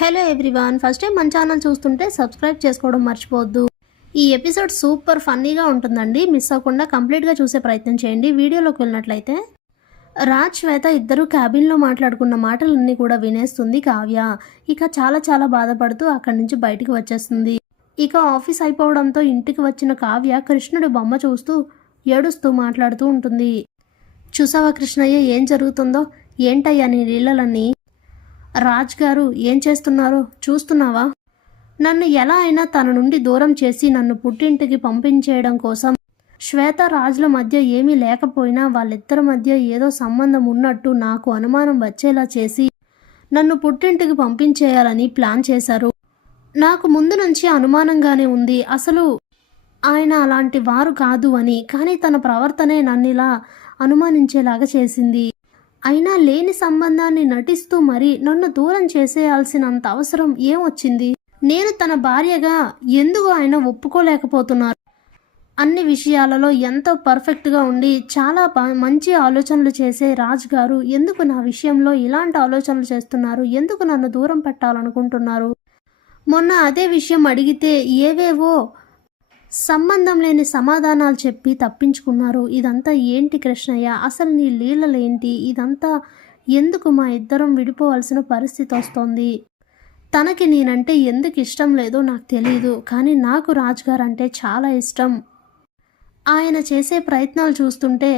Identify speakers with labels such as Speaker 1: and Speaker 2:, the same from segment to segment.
Speaker 1: Hello everyone first time మన channel చూస్తుంటే subscribe చేసుకోవడం మర్చిపోవద్దు. ఈ ఎపిసోడ్ సూపర్ ఫన్నీగా ఉంటుందండి. మిస్ అవ్వకుండా కంప్లీట్గా చూసే ప్రయత్నం చేయండి. వీడియోలోకి వెళ్ళినట్లయితే రాజ్ శ్వేత ఇద్దరు క్యాబిన్లో మాట్లాడుకున్న మాటలన్నీ కూడా వినేస్తుంది కావ్య. ఇక చాలా చాలా బాధపడుతూ అక్కడి నుంచి బయటికి వచ్చేస్తుంది. ఇక ఆఫీస్ అయిపోవడంతో ఇంటికి వచ్చిన కావ్య కృష్ణుడి బొమ్మ చూస్తూ ఏడుస్తూ మాట్లాడుతూ ఉంటుంది. చూసావా కృష్ణయ్య ఏం జరుగుతుందో? ఏంటయ్యా నీ నీళ్ళలన్నీ రాజ్ గారు ఏం చేస్తున్నారో? చూస్తున్నావా? నన్ను ఎలా అయినా తన నుండి దూరం చేసి నన్ను పుట్టింటికి పంపించేయడం కోసం శ్వేత రాజుల మధ్య ఏమీ లేకపోయినా వాళ్ళిద్దరి మధ్య ఏదో సంబంధం ఉన్నట్టు నాకు అనుమానం వచ్చేలా చేసి నన్ను పుట్టింటికి పంపించేయాలని ప్లాన్ చేశారు. నాకు ముందు నుంచి అనుమానంగానే ఉంది. అసలు ఆయన అలాంటి వారు కాదు అని కానీ తన ప్రవర్తనే నన్ను ఇలా అనుమానించేలాగా చేసింది. అయినా లేని సంబంధాన్ని నటిస్తూ మరి నన్ను దూరం చేసేయాల్సినంత అవసరం ఏమొచ్చింది? నేను తన భార్యగా ఎందుకు ఆయన ఒప్పుకోలేకపోతున్నారు? అన్ని విషయాలలో ఎంతో పర్ఫెక్ట్గా ఉండి చాలా ప- మంచి ఆలోచనలు చేసే రాజ్ గారు ఎందుకు నా విషయంలో ఇలాంటి ఆలోచనలు చేస్తున్నారు? ఎందుకు నన్ను దూరం పెట్టాలనుకుంటున్నారు? మొన్న అదే విషయం అడిగితే ఏవేవో సంబంధం లేని సమాధానాలు చెప్పి తప్పించుకున్నారు. ఇదంతా ఏంటి కృష్ణయ్య? అసలు నీ లీలలేంటి ఇదంతా ఎందుకు మా ఇద్దరం విడిపోవలసిన పరిస్థితి వస్తోంది? తనకి నేనంటే ఎందుకు ఇష్టం లేదో నాకు తెలియదు కానీ నాకు రాజ్గారు అంటే చాలా ఇష్టం. ఆయన చేసే ప్రయత్నాలు చూస్తుంటే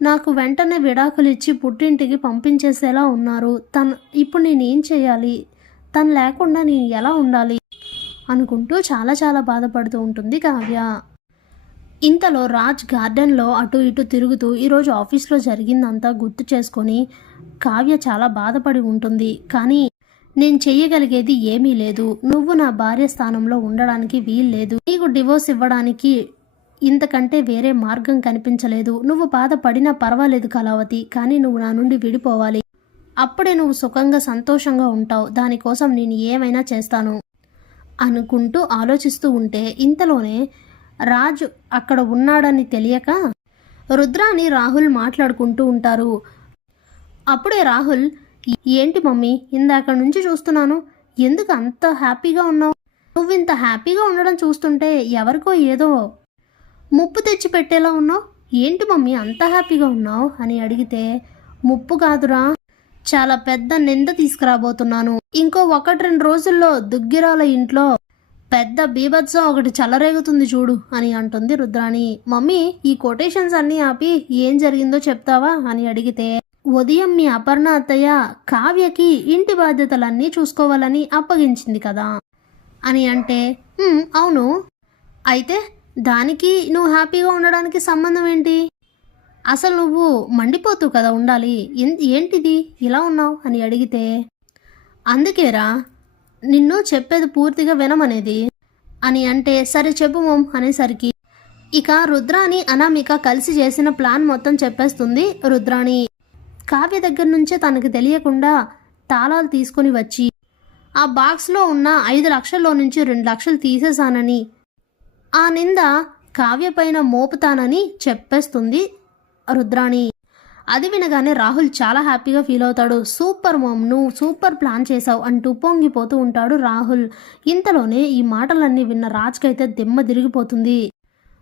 Speaker 1: నాకు వెంటనే విడాకులు ఇచ్చి పుట్టింటికి పంపించేసేలా ఉన్నారు. తను ఇప్పుడు నేనేం చేయాలి? తను లేకుండా నేను ఎలా ఉండాలి? అనుకుంటూ చాలా చాలా బాధపడుతూ ఉంటుంది కావ్య. ఇంతలో రాజ్ గార్డెన్లో అటు ఇటు తిరుగుతూ ఈరోజు ఆఫీస్లో జరిగిందంతా గుర్తు చేసుకొని కావ్య చాలా బాధపడి ఉంటుంది. కానీ నేను చెయ్యగలిగేది ఏమీ లేదు. నువ్వు నా భార్య స్థానంలో ఉండడానికి వీల్లేదు. నీకు డివోర్స్ ఇవ్వడానికి ఇంతకంటే వేరే మార్గం కనిపించలేదు. నువ్వు బాధపడినా పర్వాలేదు కళావతి కానీ నువ్వు నా నుండి విడిపోవాలి. అప్పుడే నువ్వు సుఖంగా సంతోషంగా ఉంటావు. దానికోసం నేను ఏమైనా చేస్తాను. అనుకుంటూ ఆలోచిస్తూ ఉంటే ఇంతలోనే రాజు అక్కడ ఉన్నాడని తెలియక రుద్రాని రాహుల్ మాట్లాడుకుంటూ ఉంటారు. అప్పుడే రాహుల్ ఏంటి మమ్మీ ఇందాక నుంచి చూస్తున్నాను. ఎందుకు అంత హ్యాపీగా ఉన్నావు? నువ్వు ఇంత హ్యాపీగా ఉండడం చూస్తుంటే ఎవరికో ఏదో ముప్పు తెచ్చి పెట్టేలా ఉన్నావు. ఏంటి మమ్మీ అంత హ్యాపీగా ఉన్నావు? అని అడిగితే ముప్పు కాదురా. చాలా పెద్ద నింద తీసుకురాబోతున్నాను. ఇంకో ఒకటి రెండు రోజుల్లో దుగ్గిరాల ఇంట్లో పెద్ద బీభత్సం ఒకటి చల్లరేగుతుంది చూడు అని అంటుంది రుద్రాణి. మమ్మీ ఈ కొటేషన్స్ అన్నీ ఆపి ఏం జరిగిందో చెప్తావా అని అడిగితే ఉదయం మీ అపర్ణ అత్తయ్య కావ్యకి ఇంటి బాధ్యతలన్నీ చూసుకోవాలని అప్పగించింది కదా అని అంటే అవును. అయితే దానికి నువ్వు హ్యాపీగా ఉండడానికి సంబంధం ఏంటి? అసలు నువ్వు మండిపోతూ కదా ఉండాలి. ఏంటిది? ఇలా ఉన్నావు? అని అడిగితే అందుకేరా నిన్ను చెప్పేది పూర్తిగా వినమనేది? అని అంటే సరే చెప్పు మోమ్ అనేసరికి ఇక రుద్రాని అనామిక కలిసి చేసిన ప్లాన్ మొత్తం చెప్పేస్తుంది రుద్రాణి కావ్య దగ్గర నుంచే తనకు తెలియకుండా తాళాలు తీసుకొని వచ్చి ఆ బాక్స్లో ఉన్న ఐదు లక్షల్లో నుంచి రెండు లక్షలు తీసేశానని ఆ నింద కావ్య పైన మోపుతానని చెప్పేస్తుంది రుద్రాణి. అది వినగానే రాహుల్ చాలా హ్యాపీగా ఫీల్ అవుతాడు. సూపర్ మామ్ నువ్వు సూపర్ ప్లాన్ చేసావు అంటూ పొంగిపోతూ ఉంటాడు రాహుల్. ఇంతలోనే ఈ మాటలన్నీ విన్న రాజ్కైతే దిమ్మ తిరిగిపోతుంది.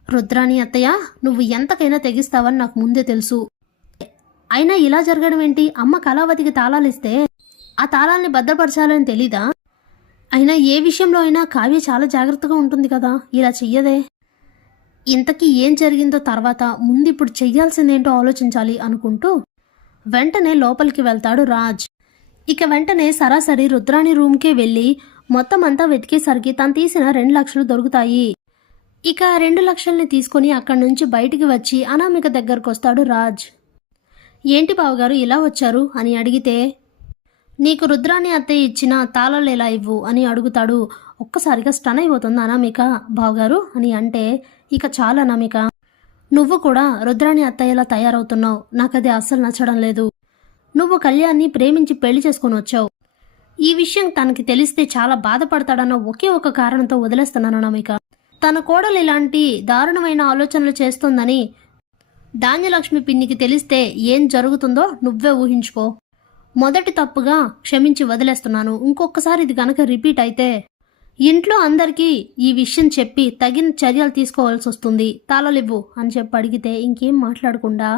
Speaker 1: రుద్రాణి అత్తయ్య నువ్వు ఎంతకైనా తెగిస్తావని నాకు ముందే తెలుసు. అయినా ఇలా జరగడం ఏంటి? అమ్మ కళావతికి తాళాలు ఇస్తే ఆ తాళాల్ని భద్రపరచాలని తెలీదా? అయినా ఏ విషయంలో అయినా కావ్య చాలా జాగ్రత్తగా ఉంటుంది కదా? ఇలా చెయ్యదే. ఇంతకీ ఏం జరిగిందో తర్వాత ముందు ఇప్పుడు చెయ్యాల్సిందేంటో ఆలోచించాలి అనుకుంటూ వెంటనే లోపలికి వెళ్తాడు రాజ్. ఇక వెంటనే సరాసరి రుద్రాణి రూమ్కే వెళ్ళి మొత్తం అంతా వెతికేసరికి తను తీసిన రెండు లక్షలు దొరుకుతాయి. ఇక రెండు లక్షల్ని తీసుకొని అక్కడి నుంచి బయటికి వచ్చి అనామిక దగ్గరకు వస్తాడు రాజ్. ఏంటి బావగారు ఇలా వచ్చారు? అని అడిగితే నీకు రుద్రాణి అత్తయ్య ఇచ్చిన తాళాలు ఎలా ఇవ్వు? అని అడుగుతాడు ఒక్కసారిగా స్టన్ అయిపోతుంది అనామిక బావగారు? అని అంటే ఇక చాలా అనామిక. నువ్వు కూడా రుద్రాణి అత్తయ్యలా తయారవుతున్నావు. నాకది అస్సలు నచ్చడం లేదు. నువ్వు కళ్యాణ్ని ప్రేమించి పెళ్ళి చేసుకుని వచ్చావు. ఈ విషయం తనకి తెలిస్తే చాలా బాధపడతాడన్న ఒకే ఒక కారణంతో వదిలేస్తున్నాను అనామిక. తన కోడలు ఇలాంటి దారుణమైన ఆలోచనలు చేస్తుందని ధాన్యలక్ష్మి పిన్నికి తెలిస్తే ఏం జరుగుతుందో నువ్వే ఊహించుకో. మొదటి తప్పుగా క్షమించి వదిలేస్తున్నాను. ఇంకొకసారి ఇది గనక రిపీట్ అయితే ఇంట్లో అందరికీ ఈ విషయం చెప్పి తగిన చర్యలు తీసుకోవాల్సి వస్తుంది. తాళలివ్వు అని చెప్పి అడిగితే ఇంకేం మాట్లాడకుండా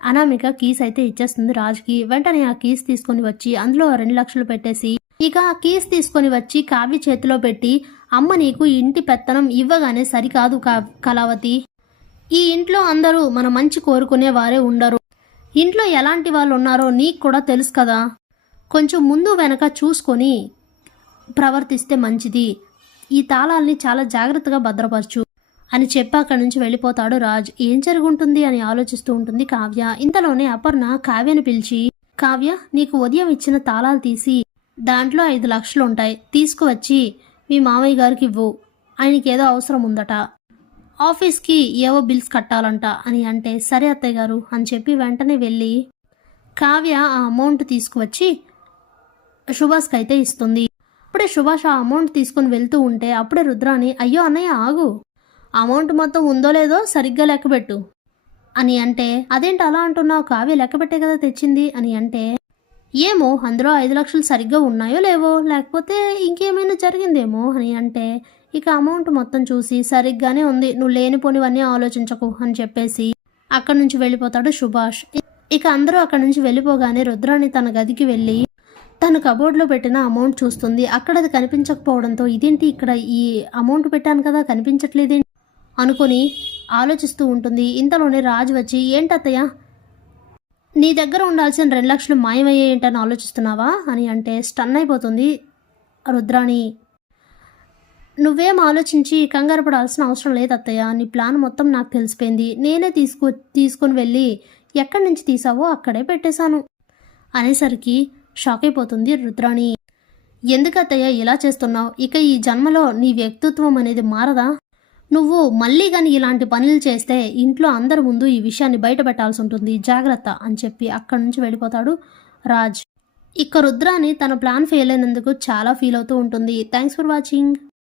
Speaker 1: అనామిక కీస్ అయితే ఇచ్చేస్తుంది రాజుకి. వెంటనే ఆ కీస్ తీసుకొని వచ్చి అందులో రెండు లక్షలు పెట్టేసి ఇక ఆ కీస్ తీసుకొని వచ్చి కావ్య చేతిలో పెట్టి అమ్మ నీకు ఇంటి పెత్తనం ఇవ్వగానే సరికాదు కా కళావతి. ఈ ఇంట్లో అందరూ మన మంచి కోరుకునే వారే ఉండరు. ఇంట్లో ఎలాంటి వాళ్ళు ఉన్నారో నీకు కూడా తెలుసు కదా. కొంచెం ముందు వెనక చూసుకొని ప్రవర్తిస్తే మంచిది. ఈ తాళాల్ని చాలా జాగ్రత్తగా భద్రపరచు అని చెప్పి అక్కడి నుంచి వెళ్ళిపోతాడు రాజ్. ఏం జరుగుంటుంది అని ఆలోచిస్తూ ఉంటుంది కావ్య. ఇంతలోనే అపర్ణ కావ్యని పిలిచి కావ్య నీకు ఉదయం ఇచ్చిన తాళాలు తీసి దాంట్లో ఐదు లక్షలు ఉంటాయి తీసుకువచ్చి మీ మామయ్య గారికి ఇవ్వు. ఆయనకి ఏదో అవసరం ఉందట. ఆఫీస్కి ఏవో బిల్స్ కట్టాలంట అని అంటే సరే అత్తయ్య గారు అని చెప్పి వెంటనే వెళ్ళి కావ్య ఆ అమౌంట్ తీసుకువచ్చి సుభాష్కి అయితే ఇస్తుంది. అప్పుడే సుభాష్ ఆ అమౌంట్ తీసుకుని వెళ్తూ ఉంటే అప్పుడే రుద్రాని అయ్యో అన్నయ్య ఆగు. అమౌంట్ మొత్తం ఉందో లేదో సరిగ్గా లెక్కబెట్టు అని అంటే అదేంటి అలా అంటున్నావు? కావ్య లెక్కబెట్టే కదా తెచ్చింది. అని అంటే ఏమో అందులో ఐదు లక్షలు సరిగ్గా ఉన్నాయో లేవో? లేకపోతే ఇంకేమైనా జరిగిందేమో? అని అంటే ఇక అమౌంట్ మొత్తం చూసి సరిగ్గానే ఉంది. నువ్వు లేనిపోనివన్నీ ఆలోచించకు. అని చెప్పేసి అక్కడి నుంచి వెళ్ళిపోతాడు సుభాష్. ఇక అందరూ అక్కడి నుంచి వెళ్ళిపోగానే రుద్రాణి తన గదికి వెళ్ళి తను కబోర్డ్లో పెట్టిన అమౌంట్ చూస్తుంది. అక్కడ అది కనిపించకపోవడంతో ఇదేంటి ఇక్కడ ఈ అమౌంట్ పెట్టాను కదా కనిపించట్లేదేంటి? అనుకొని ఆలోచిస్తూ ఉంటుంది. ఇంతలోనే రాజు వచ్చి ఏంటత్తయ్య? నీ దగ్గర ఉండాల్సిన రెండు లక్షలు మాయమయ్యేంటని ఆలోచిస్తున్నావా? అని అంటే స్టన్ అయిపోతుంది రుద్రాణి. నువ్వేం ఆలోచించి కంగారు పడాల్సిన అవసరం లేదు అత్తయ్య నీ ప్లాన్ మొత్తం నాకు తెలిసిపోయింది. నేనే తీసుకు తీసుకొని వెళ్ళి ఎక్కడి నుంచి తీసావో అక్కడే పెట్టేశాను. అనేసరికి షాక్ అయిపోతుంది రుద్రాణి ఎందుకత్తయ్య ఇలా చేస్తున్నావు? ఇక ఈ జన్మలో నీ వ్యక్తిత్వం అనేది మారదా? నువ్వు మళ్ళీ కానీ ఇలాంటి పనులు చేస్తే ఇంట్లో అందరి ముందు ఈ విషయాన్ని బయట పెట్టాల్సి ఉంటుంది జాగ్రత్త అని చెప్పి అక్కడి నుంచి వెళ్ళిపోతాడు రాజ్. ఇక రుద్రాని తన ప్లాన్ ఫెయిల్ అయినందుకు చాలా ఫీల్ అవుతూ ఉంటుంది. Thanks for watching.